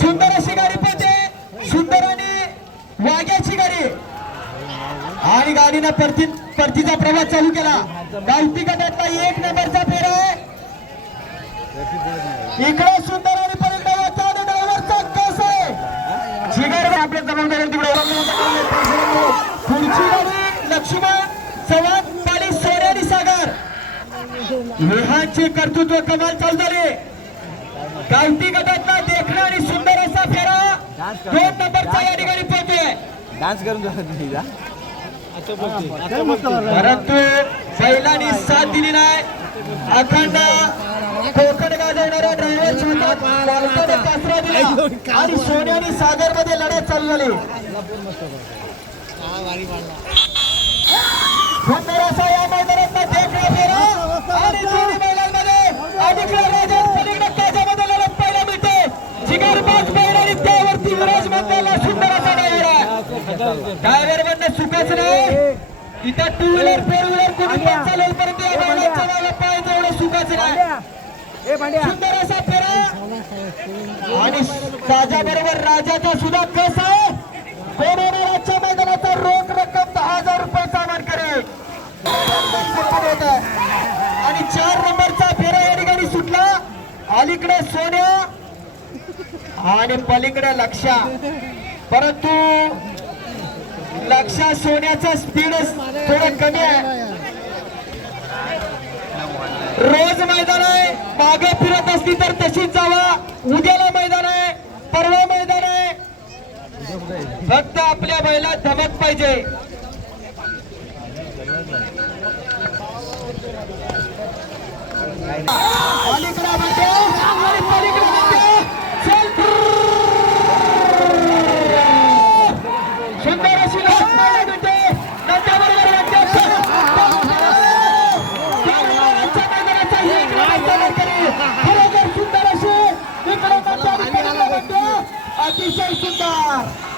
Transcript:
सुंदर अशी गाडी पोहचे सुंदर आणि वाघ्याची गाडी. आणि गाडीनं परती परतीचा प्रवास चालू केला. गावती गटातला एक नंबरचा फेरा आहे. इकडे सुंदर आणि आपल्या जबाबदारी पुढची गाडी लक्ष्मण चव्हाण पाली सागर. कर्तृत्व कमाल चालू झाले. गावठी गटातला देखणा आणि सुंदर असा फेरा दोन नंबरचा या ठिकाणी पोहोचतोय. डान्स करून परंतु बैलांनी साथ दिली नाही. अखंड कोकण गाजवणाऱ्या ड्रायव्हर कासरा दिला. आणि सोने आणि सागरमध्ये लढत चालू झाली. ड्रायव्हर म्हणणं चुकाच नाही. इथं टू व्हीलर फोर व्हीलर कोणी पण चालेल परंतु या बैलाच्या मागे पाहायचं एवढं सुखाचं नाही. सुंदर असा फेरा. आणि राजा बरोबर राजाचा सुद्धा कस आहे. कोण आजच्या मैदानाचा रोख रक्कम दहा हजार रुपये सामान करेल. आणि चार नंबरचा फेरा या ठिकाणी सुटला. अलीकडे सोन्या आणि पलीकडे लक्षा परंतु लक्षा सोन्याचा स्पीड थोडं कमी आहे. रोज मैदान आहे. माग फिरत असली तर तशीच जावा. उद्याला मैदान आहे. परवा मैदान आहे. फक्त आपल्या बैला धमक पाहिजे. अलीकडे म्हणते आणि पलीकडे म्हणते चल सुंदर अशी लढत पाहायला मिळते नंतरबरोबर म्हणते, चल. आजच्या मैदानाचा ही एक नंबरचा मानकरी. खरोखर सुंदर अशी इकडे म्हणते आणि पलीकडे म्हणते. अतिशय सुंदर.